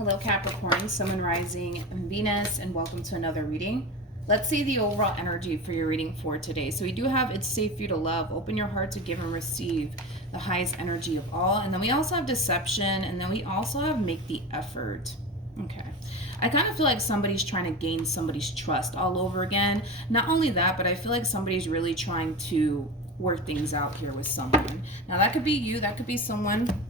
Hello Capricorn, Sun, Moon, Rising, and Venus, and welcome to another reading. Let's see the overall energy for your reading for today. So we do have it's safe for you to love, open your heart to give and receive the highest energy of all. And then we also have deception, and then we also have make the effort. Okay. I kind of feel like somebody's trying to gain somebody's trust all over again. Not only that, but I feel like somebody's really trying to work things out here with someone. Now that could be you, that could be someone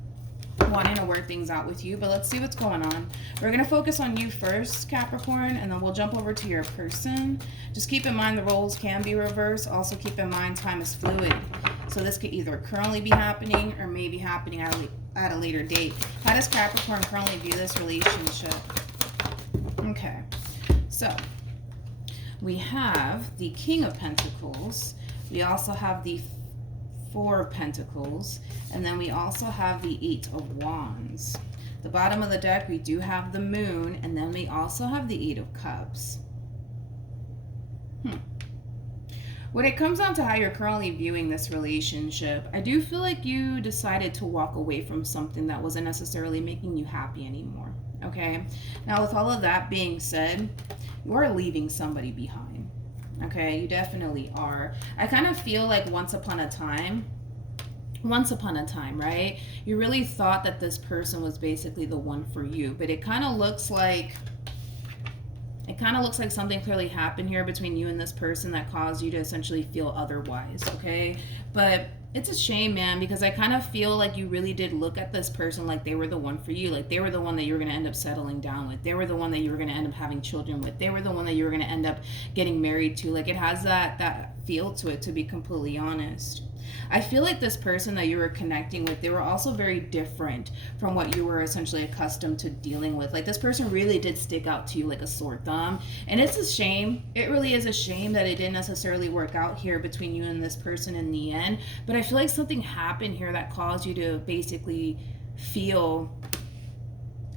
wanting to work things out with you, but let's see what's going on. We're going to focus on you first, Capricorn, and then we'll jump over to your person. Just keep in mind the roles can be reversed. Also keep in mind time is fluid. So this could either currently be happening or maybe happening at a later date. How does Capricorn currently view this relationship? Okay, so we have the King of Pentacles. We also have the Four of Pentacles, and then we also have the Eight of Wands. The bottom of the deck, we do have the Moon, and then we also have the Eight of Cups. When it comes down to how you're currently viewing this relationship, I do feel like you decided to walk away from something that wasn't necessarily making you happy anymore, okay? Now, with all of that being said, you are leaving somebody behind. Okay, you definitely are. I kind of feel like once upon a time, right? You really thought that this person was basically the one for you, but it kind of looks like something clearly happened here between you and this person that caused you to essentially feel otherwise, okay? But it's a shame, man, because I kind of feel like you really did look at this person like they were the one for you. Like they were the one that you were going to end up settling down with. They were the one that you were going to end up having children with. They were the one that you were going to end up getting married to. Like it has that feel to it, to be completely honest. I feel like this person that you were connecting with, they were also very different from what you were essentially accustomed to dealing with. Like this person really did stick out to you like a sore thumb. And it's a shame. It really is a shame that it didn't necessarily work out here between you and this person in the end. But I feel like something happened here that caused you to basically feel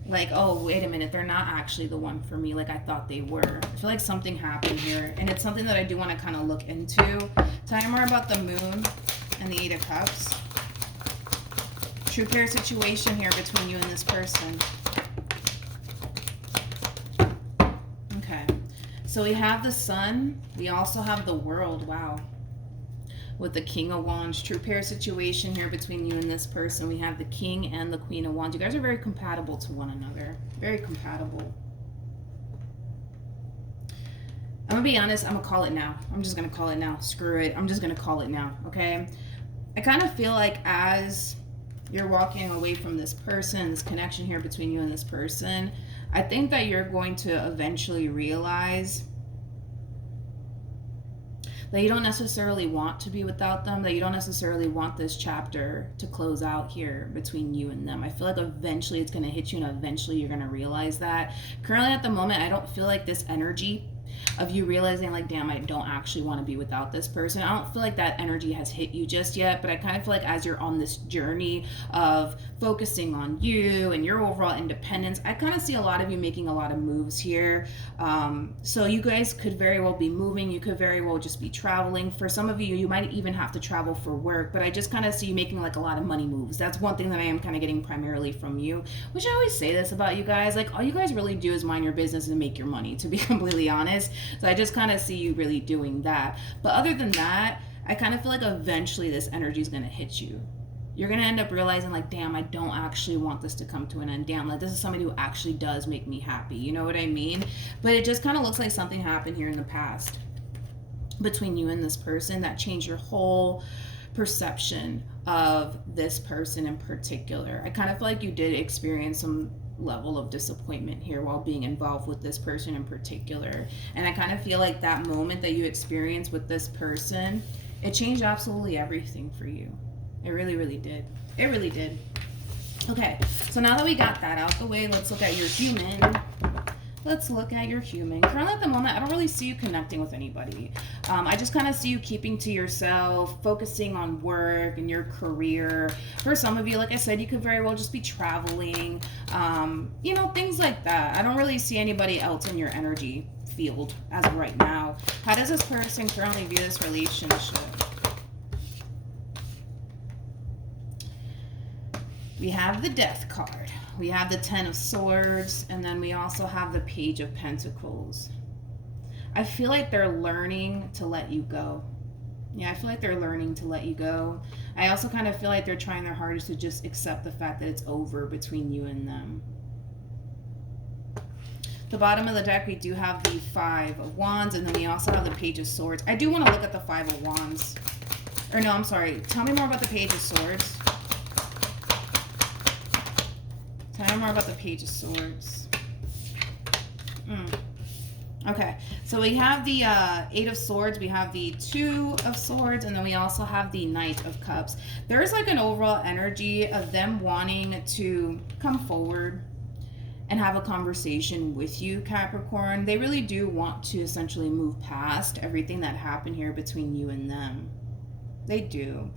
like, oh, wait a minute, they're not actually the one for me like I thought they were. I feel like something happened here. And it's something that I do want to kind of look into. Tell me more about the Moon and the Eight of Cups. True pair situation here between you and this person. Okay. So we have the Sun. We also have the World. Wow. With the King of Wands. True pair situation here between you and this person. We have the King and the Queen of Wands. You guys are very compatible to one another. Very compatible. I'm going to be honest. I'm going to call it now. I'm just going to call it now. Screw it. I'm just going to call it now. Okay? I kind of feel like as you're walking away from this person, this connection here between you and this person, I think that you're going to eventually realize that you don't necessarily want to be without them, that you don't necessarily want this chapter to close out here between you and them. I feel like eventually it's going to hit you and eventually you're going to realize that. Currently at the moment, I don't feel like this energy of you realizing like, damn, I don't actually want to be without this person. I don't feel like that energy has hit you just yet, but I kind of feel like as you're on this journey of focusing on you and your overall independence, I kind of see a lot of you making a lot of moves here. So you guys could very well be moving. You could very well just be traveling. For some of you, you might even have to travel for work, but I just kind of see you making like a lot of money moves. That's one thing that I am kind of getting primarily from you, which I always say this about you guys. Like all you guys really do is mind your business and make your money, to be completely honest. So I just kind of see you really doing that. But other than that, I kind of feel like eventually this energy is going to hit you. You're going to end up realizing like, damn, I don't actually want this to come to an end. Damn, like this is somebody who actually does make me happy. You know what I mean? But it just kind of looks like something happened here in the past between you and this person that changed your whole perception of this person in particular. I kind of feel like you did experience some level of disappointment here while being involved with this person in particular. And I kind of feel like that moment that you experienced with this person, it changed absolutely everything for you. It really, really did. It really did. Okay, so now that we got that out the way, let's look at your human. Let's look at your human. Currently at the moment, I don't really see you connecting with anybody. I just kind of see you keeping to yourself, focusing on work and your career. For some of you, like I said, you could very well just be traveling, you know, things like that. I don't really see anybody else in your energy field as of right now. How does this person currently view this relationship? We have the Death card. We have the Ten of Swords, and then we also have the Page of Pentacles. I feel like they're learning to let you go. Yeah, I feel like they're learning to let you go. I also kind of feel like they're trying their hardest to just accept the fact that it's over between you and them. The bottom of the deck, we do have the Five of Wands, and then we also have the Page of Swords. I do want to look at the Five of Wands. Or no, I'm sorry. Tell me more about the Page of Swords. Tell me more about the Page of Swords. Okay, so we have the Eight of Swords, we have the Two of Swords, and then we also have the Knight of Cups. There's like an overall energy of them wanting to come forward and have a conversation with you, Capricorn. They really do want to essentially move past everything that happened here between you and them. They do.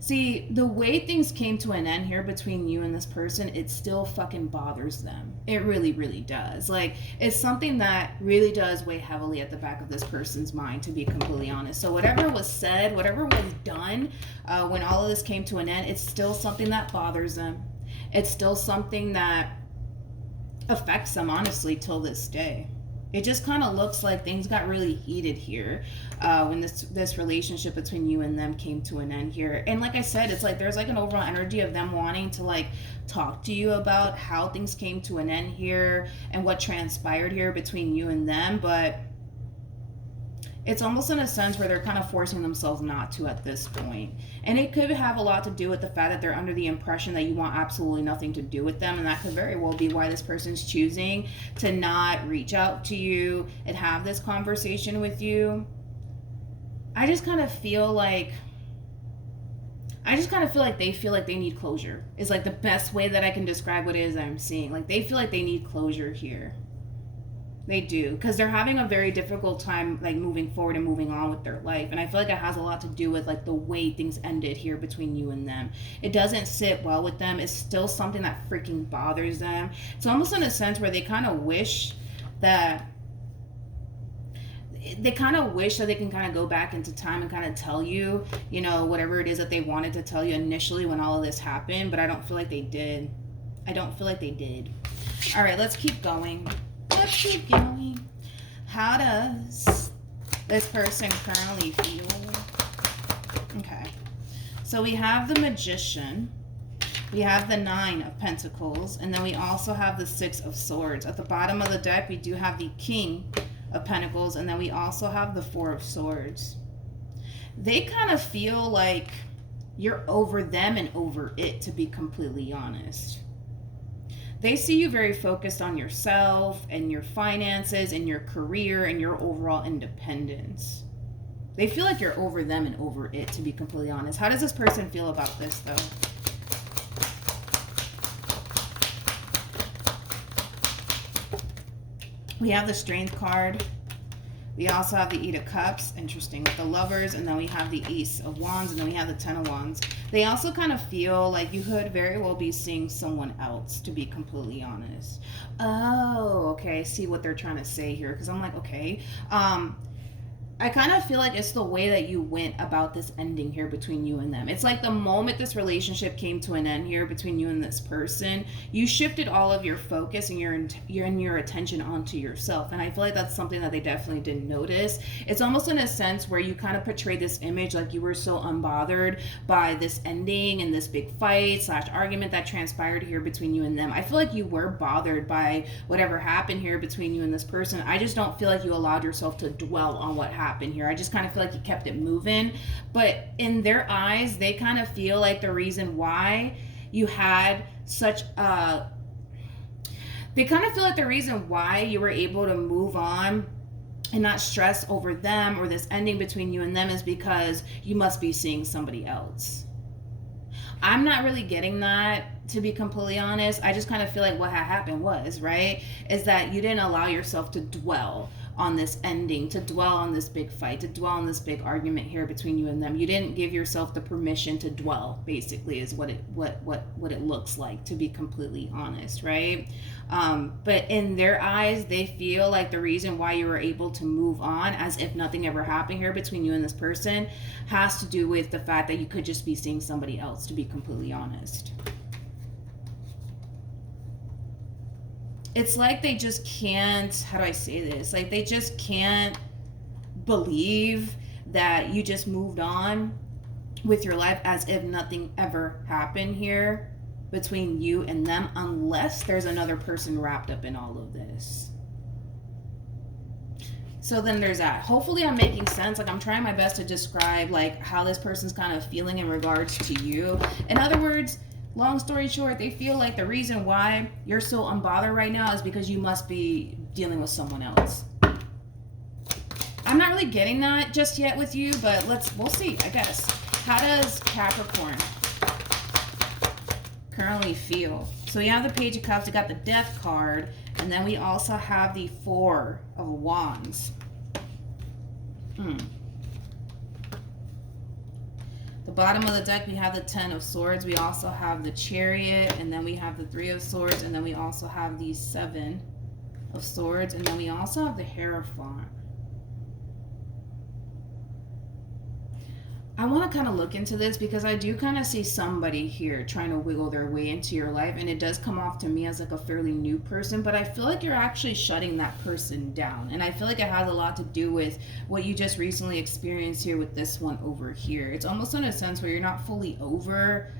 See, the way things came to an end here between you and this person, it still fucking bothers them. It really, really does. Like, it's something that really does weigh heavily at the back of this person's mind, to be completely honest. So whatever was said, whatever was done when all of this came to an end, it's still something that bothers them. It's still something that affects them, honestly, till this day. It just kind of looks like things got really heated here when this relationship between you and them came to an end here. And like I said, it's like there's like an overall energy of them wanting to like talk to you about how things came to an end here and what transpired here between you and them. But it's almost in a sense where they're kind of forcing themselves not to at this point. And it could have a lot to do with the fact that they're under the impression that you want absolutely nothing to do with them. And that could very well be why this person's choosing to not reach out to you and have this conversation with you. I just kind of feel like they feel like they need closure. Is like the best way that I can describe what it is I'm seeing. Like they feel like they need closure here. They do, because they're having a very difficult time like moving forward and moving on with their life. And I feel like it has a lot to do with like the way things ended here between you and them. It doesn't sit well with them. It's still something that freaking bothers them. It's almost in a sense where they kind of wish that they can kind of go back into time and kind of tell you, you know, whatever it is that they wanted to tell you initially when all of this happened. But I don't feel like they did. All right, let's keep going. Let's keep going. How does this person currently feel? Okay. So we have the Magician. We have the Nine of Pentacles. And then we also have the Six of Swords. At the bottom of the deck, we do have the King of Pentacles. And then we also have the Four of Swords. They kind of feel like you're over them and over it, to be completely honest. They see you very focused on yourself and your finances and your career and your overall independence. They feel like you're over them and over it, to be completely honest. How does this person feel about this, though? We have the Strength card. We also have the Eight of Cups, interesting, with the Lovers, and then we have the Ace of Wands, and then we have the Ten of Wands. They also kind of feel like you could very well be seeing someone else, to be completely honest. Oh, okay, I see what they're trying to say here, because I'm like, okay. I kind of feel like it's the way that you went about this ending here between you and them. It's like the moment this relationship came to an end here between you and this person, you shifted all of your focus and your attention onto yourself. And I feel like that's something that they definitely didn't notice. It's almost in a sense where you kind of portrayed this image like you were so unbothered by this ending and this big fight / argument that transpired here between you and them. I feel like you were bothered by whatever happened here between you and this person. I just don't feel like you allowed yourself to dwell on what happened here. I just kind of feel like you kept it moving. But in their eyes, they kind of feel like the reason why you had such a... They kind of feel like the reason why you were able to move on and not stress over them or this ending between you and them is because you must be seeing somebody else. I'm not really getting that, to be completely honest. I just kind of feel like what had happened was, right, is that you didn't allow yourself to dwell on this ending, to dwell on this big fight, to dwell on this big argument here between you and them. You didn't give yourself the permission to dwell, basically, is what it looks like, to be completely honest, right? But in their eyes, they feel like the reason why you were able to move on as if nothing ever happened here between you and this person has to do with the fact that you could just be seeing somebody else, to be completely honest. it's like they just can't, how do I say this? Like they just can't believe that you just moved on with your life as if nothing ever happened here between you and them, unless there's another person wrapped up in all of this. So then there's that. Hopefully I'm making sense. Like I'm trying my best to describe like how this person's kind of feeling in regards to you. In other words, long story short, they feel like the reason why you're so unbothered right now is because you must be dealing with someone else. I'm not really getting that just yet with you, but we'll see, I guess. How does Capricorn currently feel? So we have the Page of Cups, we got the Death card, and then we also have the Four of Wands. The bottom of the deck, we have the Ten of Swords. We also have the Chariot, and then we have the Three of Swords, and then we also have the Seven of Swords, and then we also have the Hierophant. I want to kind of look into this because I do kind of see somebody here trying to wiggle their way into your life, and it does come off to me as like a fairly new person, but I feel like you're actually shutting that person down, and I feel like it has a lot to do with what you just recently experienced here with this one over here. It's almost in a sense where you're not fully over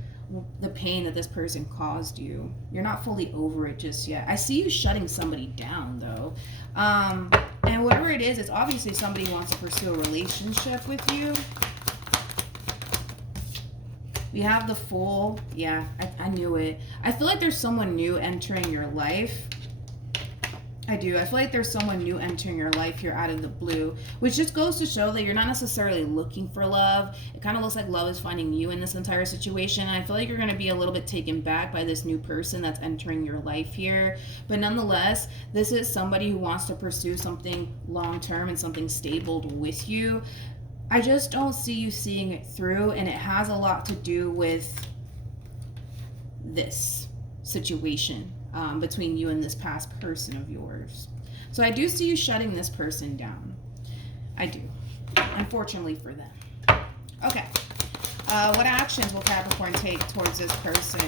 the pain that this person caused you. You're not fully over it just yet. I see you shutting somebody down though, and whatever it is, it's obviously somebody who wants to pursue a relationship with you. We have the Fool. Yeah, I knew it. I feel like there's someone new entering your life. I do. I feel like there's someone new entering your life here out of the blue, which just goes to show that you're not necessarily looking for love. It kind of looks like love is finding you in this entire situation. And I feel like you're going to be a little bit taken back by this new person that's entering your life here. But nonetheless, this is somebody who wants to pursue something long-term and something stable with you. I just don't see you seeing it through, and it has a lot to do with this situation between you and this past person of yours. So I do see you shutting this person down. I do, unfortunately for them. Okay, what actions will Capricorn take towards this person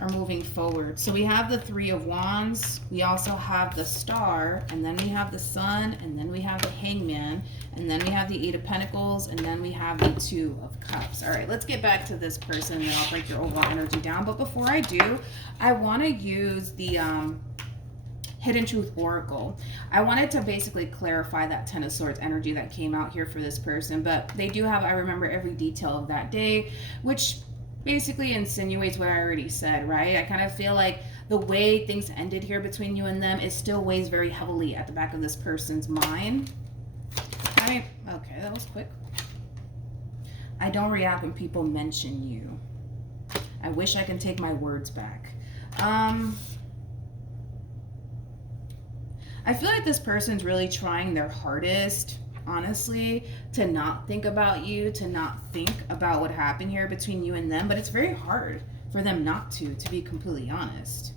are moving forward? So we have the Three of Wands, we also have the Star, and then we have the Sun, and then we have the Hangman, and then we have the Eight of Pentacles, and then we have the Two of Cups. All right, let's get back to this person, and I'll break your overall energy down. But before I do, I want to use the Hidden Truth Oracle. I wanted to basically clarify that Ten of Swords energy that came out here for this person, but they do have, I remember every detail of that day, which basically insinuates what I already said, right? I kind of feel like the way things ended here between you and them, it still weighs very heavily at the back of this person's mind. Okay, that was quick. I don't react when people mention you. I wish I can take my words back. I feel like this person's really trying their hardest, honestly, to not think about you, to not think about what happened here between you and them, but it's very hard for them not to be completely honest.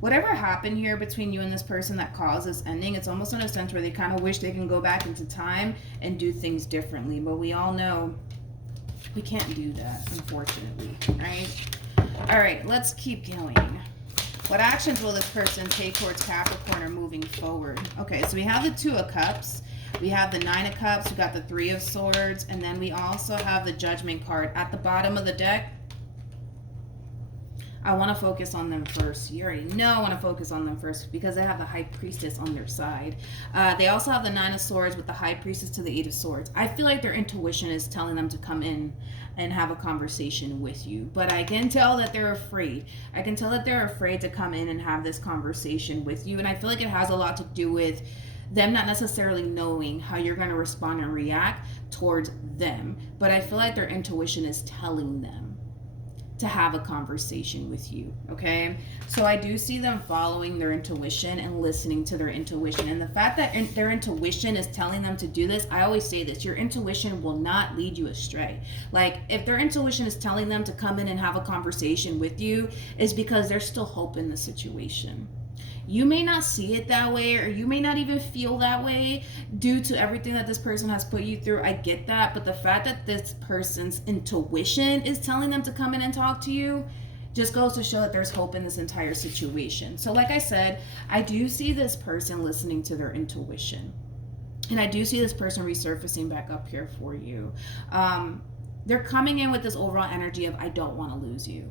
Whatever happened here between you and this person that caused this ending, it's almost in a sense where they kind of wish they can go back into time and do things differently, but we all know we can't do that, unfortunately, right? All right, let's keep going. What actions will this person take towards Capricorn or moving forward? Okay, so we have the Two of Cups, we have the Nine of Cups, we got the Three of Swords, and then we also have the Judgment card. At the bottom of the deck, I want to focus on them first. You already know I want to focus on them first because they have the High Priestess on their side. They also have the Nine of Swords with the High Priestess to the Eight of Swords. I feel like their intuition is telling them to come in and have a conversation with you. But I can tell that they're afraid. I can tell that they're afraid to come in and have this conversation with you. And I feel like it has a lot to do with them not necessarily knowing how you're going to respond and react towards them. But I feel like their intuition is telling them to have a conversation with you, okay? So I do see them following their intuition and listening to their intuition. And the fact that their intuition is telling them to do this, I always say this, your intuition will not lead you astray. Like, if their intuition is telling them to come in and have a conversation with you, is because there's still hope in the situation. You may not see it that way, or you may not even feel that way due to everything that this person has put you through. I get that, but the fact that this person's intuition is telling them to come in and talk to you, just goes to show that there's hope in this entire situation. So like I said, I do see this person listening to their intuition. And I do see this person resurfacing back up here for you. They're coming in with this overall energy of, I don't want to lose you.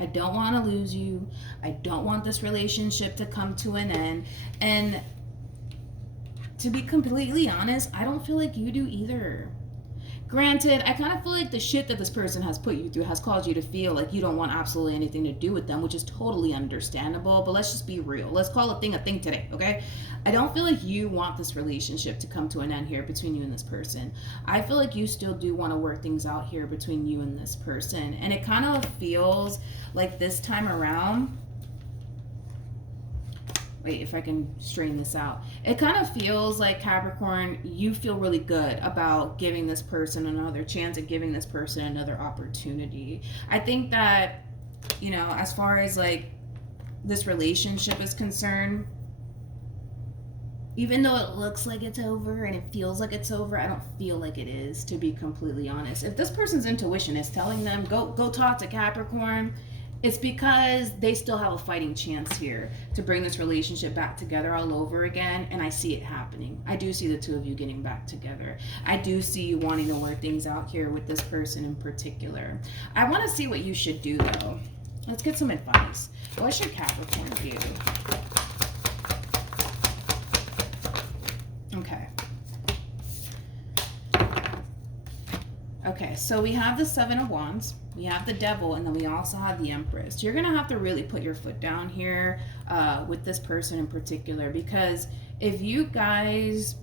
I don't want to lose you. I don't want this relationship to come to an end. And to be completely honest, I don't feel like you do either. Granted, I kind of feel like the shit that this person has put you through has caused you to feel like you don't want absolutely anything to do with them, which is totally understandable, but let's just be real. Let's call a thing today, okay? I don't feel like you want this relationship to come to an end here between you and this person. I feel like you still do want to work things out here between you and this person. And it kind of feels like this time around, wait, if I can straighten this out. It kind of feels like, Capricorn, you feel really good about giving this person another chance and giving this person another opportunity. I think that, you know, as far as like this relationship is concerned, even though it looks like it's over and it feels like it's over, I don't feel like it is, to be completely honest. If this person's intuition is telling them, go talk to Capricorn, it's because they still have a fighting chance here to bring this relationship back together all over again, and I see it happening. I do see the two of you getting back together. I do see you wanting to work things out here with this person in particular. I want to see what you should do, though. Let's get some advice. What should Capricorn do? Okay. Okay, so we have the Seven of Wands, we have the Devil, and then we also have the Empress. You're going to have to really put your foot down here with this person in particular, because if you guys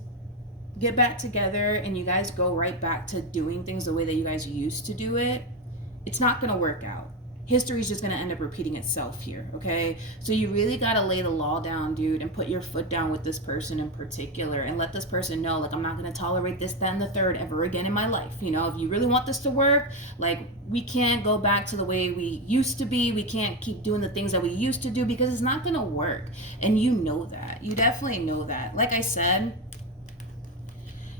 get back together and you guys go right back to doing things the way that you guys used to do it, it's not going to work out. History is just going to end up repeating itself here, okay? So you really got to lay the law down, dude, and put your foot down with this person in particular and let this person know, like, I'm not going to tolerate this, that, and the third ever again in my life. You know, if you really want this to work, like, we can't go back to the way we used to be. We can't keep doing the things that we used to do because it's not going to work. And you know that. You definitely know that. Like I said,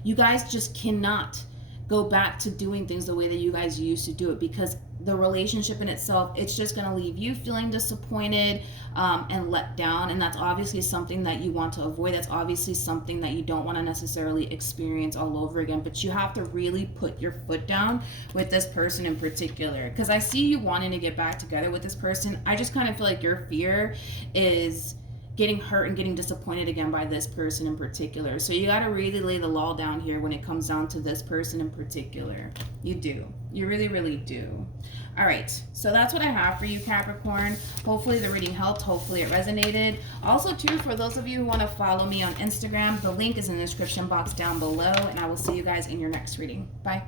you guys just cannot go back to doing things the way that you guys used to do it, because the relationship in itself, it's just going to leave you feeling disappointed and let down, and that's obviously something that you want to avoid. That's obviously something that you don't want to necessarily experience all over again, but you have to really put your foot down with this person in particular, because I see you wanting to get back together with this person. I just kind of feel like your fear is getting hurt and getting disappointed again by this person in particular. So you got to really lay the law down here when it comes down to this person in particular. You do. You really, really do. All right. So that's what I have for you, Capricorn. Hopefully the reading helped. Hopefully it resonated. Also, too, for those of you who want to follow me on Instagram, the link is in the description box down below, and I will see you guys in your next reading. Bye.